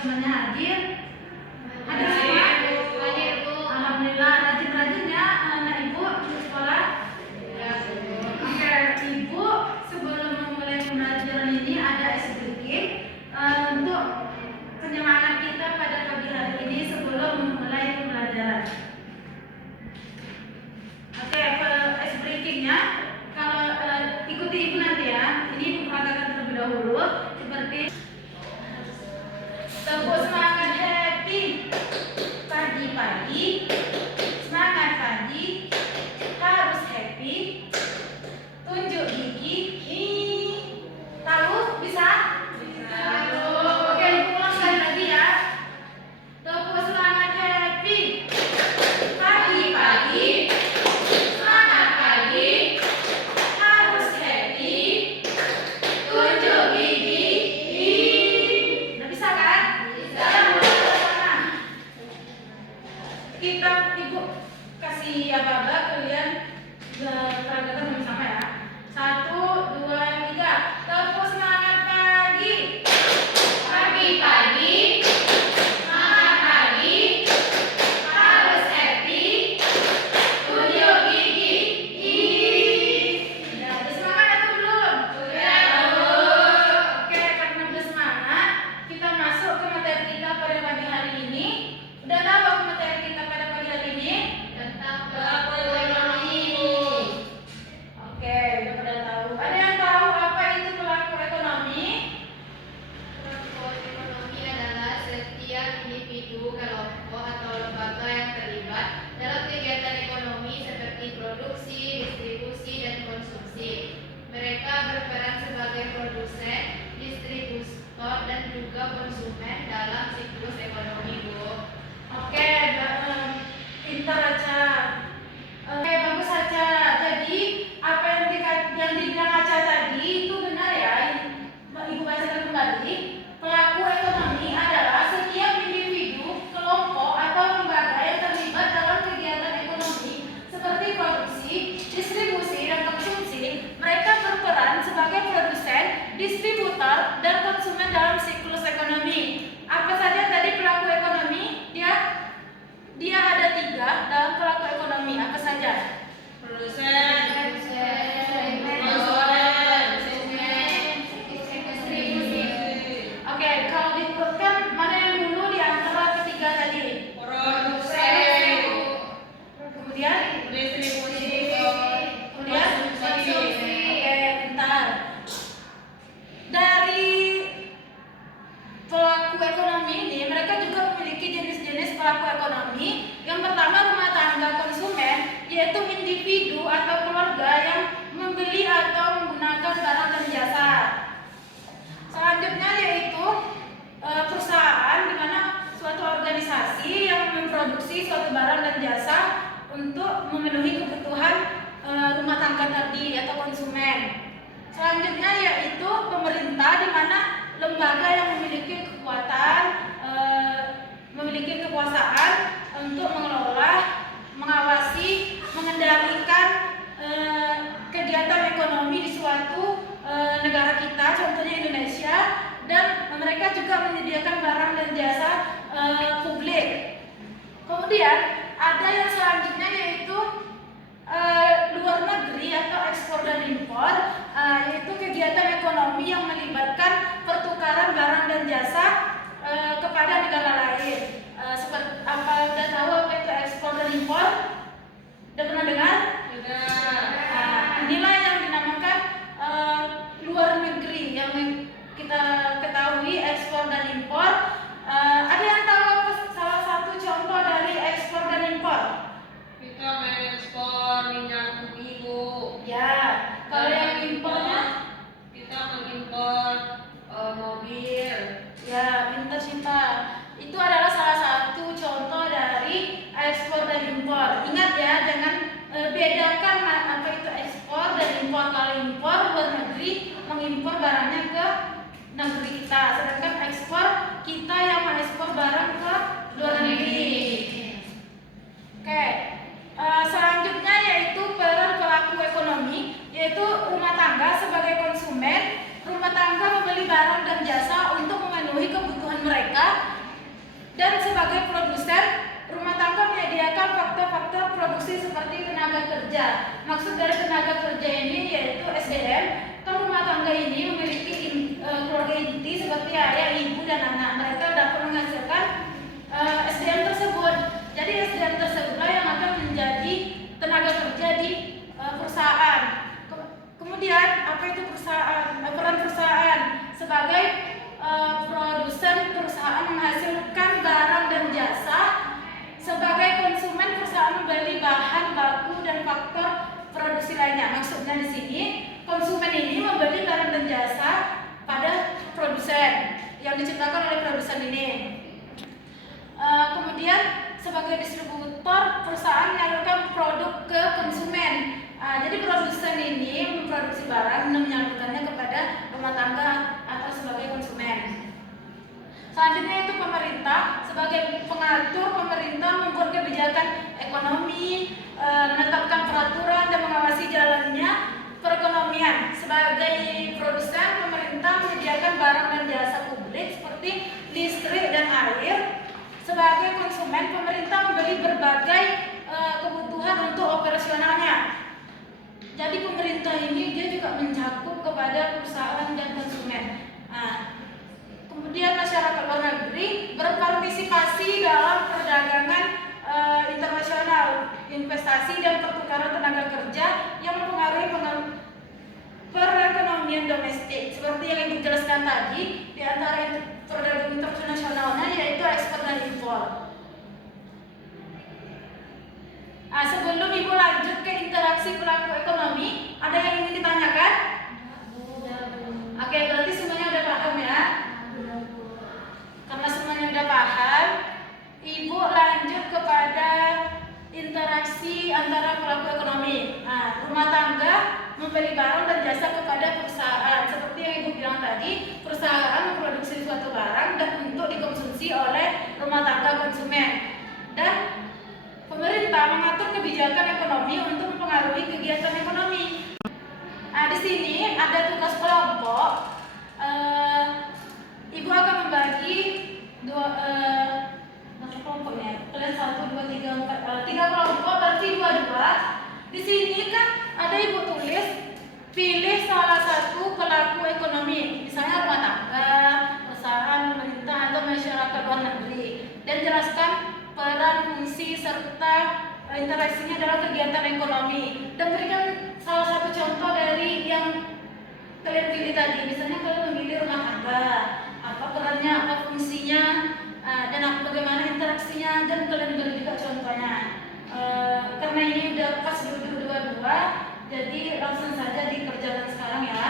temannya hadir? Hadir semua? Hadir, Bu. Alhamdulillah, rajin-rajin ya anak ibu di sekolah. Oke, ibu sebelum memulai pembelajaran ini ada ice breaking untuk penyemangat kita pada pagi hari ini sebelum memulai pembelajaran. Oke, ice breakingnya kalau ikuti ibu nanti ya. Ini ibu perhatikan terlebih dahulu seperti tepuk semangat happy pagi-pagi, semangat pagi, harus happy, tunjuk gigi, tahu bisa? Oke, ibu ulang sekali lagi ya. Tepuk semangat happy pagi-pagi, semangat pagi, harus happy, tunjuk gigi. Udah bisa kan? Kita ibu kasih aba-aba, kalian peragakan sama ya. 1, 2, 3. Tepuk semangat pagi. Pagi-pagi, semangat pagi, harus happy, tunjuk gigi. Udah semangat atau belum? Oke, karena udah semangat, kita masuk ke materi kita pada pagi hari ini. Udah tahu apa materi kita pada pagi hari ini? Tentang pelaku ekonomi. Oke, udah pada tahu. Ada yang tahu apa itu pelaku ekonomi? Pelaku ekonomi adalah setiap individu, kelompok, atau lembaga yang terlibat dalam kegiatan ekonomi seperti produksi, distribusi, dan konsumsi. Mereka berperan sebagai produsen, distributor, dan juga konsumen dalam siklus ekonomi, Bu. Oke, pintar aja. Oke, bagus aja. Jadi apa yang dibilang Aca tadi itu benar ya. Ibu bacakan kembali. Pelaku ekonomi adalah setiap individu, kelompok, atau lembaga yang terlibat dalam kegiatan ekonomi seperti produksi, distribusi, dan konsumsi. Mereka berperan sebagai produsen, distributor, dan konsumen dalam siklus ekonomi. Apa saja tadi pelaku ekonomi? Dia ada 3 dalam pelaku ekonomi. Apa saja? Oke, kalau diurutkan mana yang dulu di antara ketiga tadi? Kemudian? Kemudian? Oke, bentar. Dari pelaku ekonomi ini, mereka juga memiliki jenis-jenis pelaku ekonomi. Yang pertama, rumah tangga konsumen, yaitu individu atau keluarga yang membeli atau menggunakan barang dan jasa. Selanjutnya yaitu perusahaan, di mana suatu organisasi yang memproduksi suatu barang dan jasa untuk memenuhi kebutuhan rumah tangga tadi atau konsumen. Selanjutnya yaitu pemerintah, di mana lembaga yang memiliki kekuasaan untuk mengelola, mengawasi, mengendalikan kegiatan ekonomi di suatu negara kita, contohnya Indonesia, dan mereka juga menyediakan barang dan jasa publik. Kemudian ada yang selanjutnya yaitu luar negeri atau ekspor dan impor, yaitu kegiatan ekonomi yang melibatkan pertukaran barang dan jasa kepada negara lain. Seperti apa, udah tahu apa itu ekspor dan impor? Udah pernah dengar? Inilah yang dinamakan luar negeri yang kita ketahui ekspor dan impor. Ada yang tahu apa salah satu contoh dari ekspor dan impor? Kita mengekspor minyak bumi, Bu. Ya, kalau yang impornya? Kita mengimpor mobil. Ya, pintar Sinta. Itu adalah salah satu contoh dari ekspor dan impor. Ingat ya, jangan bedakan apa itu ekspor dan impor. Kalau impor luar negeri mengimpor barangnya ke negeri kita, sedangkan ekspor kita yang mengekspor barang ke luar negeri. Oke, selanjutnya yaitu peran pelaku ekonomi, yaitu rumah tangga sebagai konsumen. Rumah tangga membeli barang dan jasa untuk memenuhi kebutuhan mereka produksi seperti tenaga kerja. Maksud dari tenaga kerja ini yaitu SDM. Kan rumah tangga ini memiliki keluarga inti seperti ayah, ibu, dan anak. Mereka dapat menghasilkan SDM tersebut. Jadi SDM tersebutlah yang akan menjadi tenaga kerja di perusahaan. Kemudian apa itu perusahaan? Peran perusahaan sebagai produsen perusahaan menghasilkan barang dan jasa. Sebagai konsumen perusahaan membeli bahan baku dan faktor produksi lainnya. Maksudnya di sini konsumen ini membeli barang dan jasa pada produsen yang diciptakan oleh produsen ini. Kemudian sebagai distributor perusahaan menyalurkan produk ke konsumen. Jadi produsen ini memproduksi barang dan menyalurkannya kepada rumah tangga atau sebagai konsumen. Selanjutnya itu pemerintah. Sebagai pengatur, pemerintah membuat kebijakan ekonomi, menetapkan peraturan dan mengawasi jalannya perekonomian. Sebagai produsen, pemerintah menyediakan barang dan jasa publik seperti listrik dan air. Sebagai konsumen, pemerintah membeli berbagai kebutuhan untuk operasionalnya. Jadi pemerintah ini dia juga mencakup kepada perusahaan dan konsumen. Kemudian masyarakat luar negeri berpartisipasi dalam perdagangan internasional, investasi dan pertukaran tenaga kerja yang mempengaruhi perekonomian domestik. Seperti yang Ibu jelaskan tadi, di antara perdagangan internasionalnya yaitu ekspor dan impor. Sebelum Ibu lanjut ke interaksi pelaku ekonomi, ada yang ingin ditanyakan? Oke, berarti semuanya udah paham ya? Karena semuanya udah paham, Ibu lanjut kepada interaksi antara pelaku ekonomi. Rumah tangga membeli barang dan jasa kepada perusahaan. Seperti yang Ibu bilang tadi, perusahaan memproduksi suatu barang dan untuk dikonsumsi oleh rumah tangga konsumen. Dan pemerintah mengatur kebijakan ekonomi untuk mempengaruhi kegiatan ekonomi. Di sini ada tugas kelompok. Ibu akan membagi berapa kelompok ya? Kalian 1, 2, 3, 4, 3 kelompok berarti 2. Di sini kan ada Ibu tulis pilih salah satu pelaku ekonomi, misalnya rumah tangga, perusahaan, pemerintah atau masyarakat luar negeri, dan jelaskan peran, fungsi serta interaksinya dalam kegiatan ekonomi. Dan berikan salah satu contoh dari yang kalian pilih tadi. Misalnya kalian memilih rumah tangga, apa perannya, apa fungsinya, dan bagaimana interaksinya, dan kalian beri juga contohnya. Karena ini udah pas duduk dua-dua, jadi langsung saja dikerjakan sekarang ya.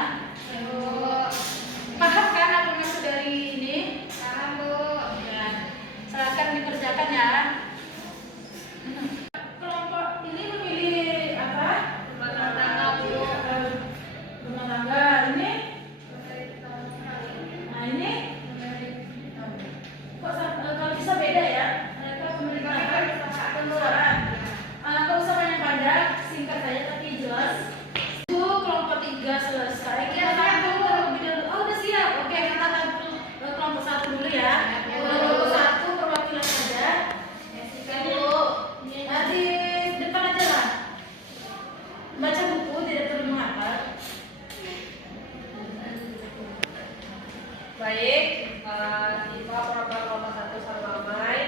Paham kan apa maksud dari ini? Paham, Bu. Ya, silakan dikerjakan ya. Kelompok ini memilih apa? Rumah tangga, Bu. Rumah tangga ini. Nah ini kok kalau bisa beda ya? Mereka pemerintahan perusahaan. Kalau usah yang panjang, singkat saja tapi jelas. Itu kelompok 3 selesai. Kita tampil lebih dulu. Oh udah siap. Oke, kita tampil kelompok 1 dulu ya. Kelompok 1 perwakilan saja. Di depan aja lah. Baca buku, tidak perlu menghafal. Baik, kita program kelompok 1 sama Mamai.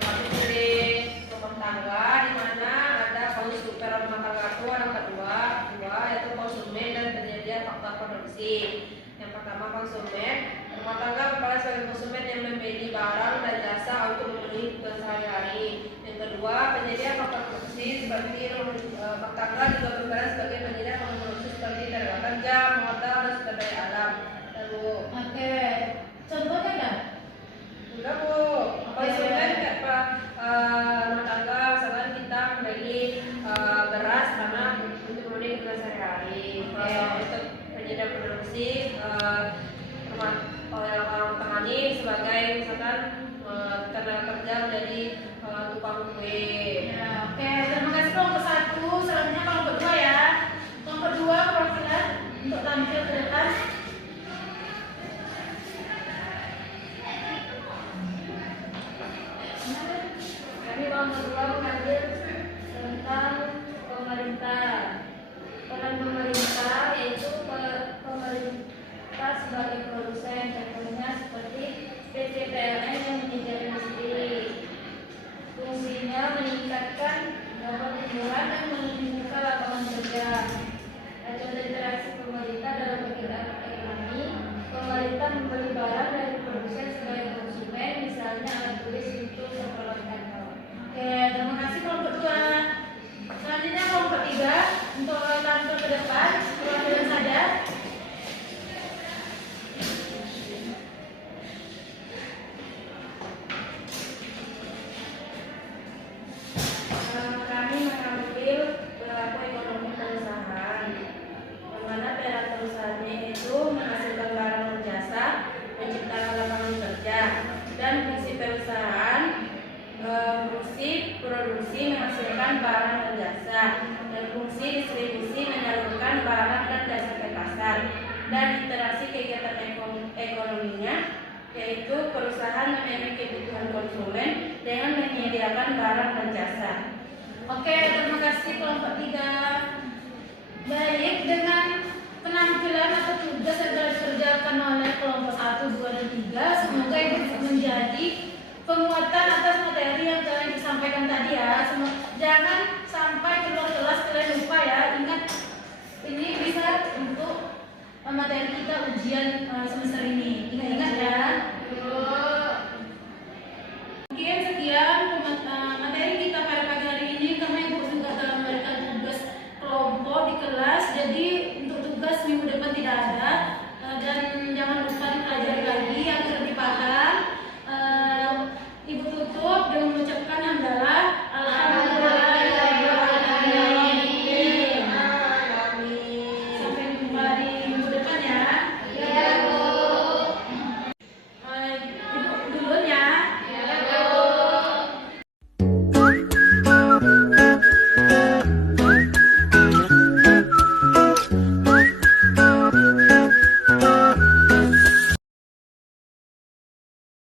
Kami pilih rumah tangga di mana ada konsumen rumah tangga tua yang kedua yaitu konsumen dan penyedia faktor produksi. Yang pertama konsumen, rumah tangga berperan sebagai konsumen yang membeli barang dan jasa untuk memenuhi kebutuhan sehari-hari. Yang kedua penyedia faktor produksi seperti rumah tangga juga berperan sebagai penyedia faktor produksi seperti tenaga kerja, modal dan sumber daya alam. Lalu, Oke. Contohnya enggak? enggak Bu, konsumen rumah tangga misalkan kita membeli beras karena untuk memenuhi kebutuhan sehari-hari. Untuk penyedia produksi rumah tangga ini sebagai misalkan tenaga kerja menjadi tukang kue. Ya, oke. Terima kasih kelompok 1. Selanjutnya kelompok 2 ya. Kelompok 2 perwakilan untuk tampil ke depan. Kami kelompok 2 mengambil peran perusahaannya itu menghasilkan barang dan jasa, menciptakan lapangan kerja, dan fungsi perusahaan fungsi produksi menghasilkan barang dan jasa, dan fungsi distribusi menyalurkan barang dan jasa ke pasar, dan interaksi kegiatan ekonominya yaitu perusahaan memenuhi kebutuhan konsumen dengan menyediakan barang dan jasa. Oke, terima kasih kelompok 3. Baik, dengan penampilan atau tugas yang telah dikerjakan oleh kelompok 1, 2, dan 3, semoga itu bisa menjadi penguatan atas materi yang telah disampaikan tadi ya. Jangan sampai keluar kelas kalian lupa ya. Ingat, ini bisa untuk materi kita ujian semester ini. Ingat-ingat ya.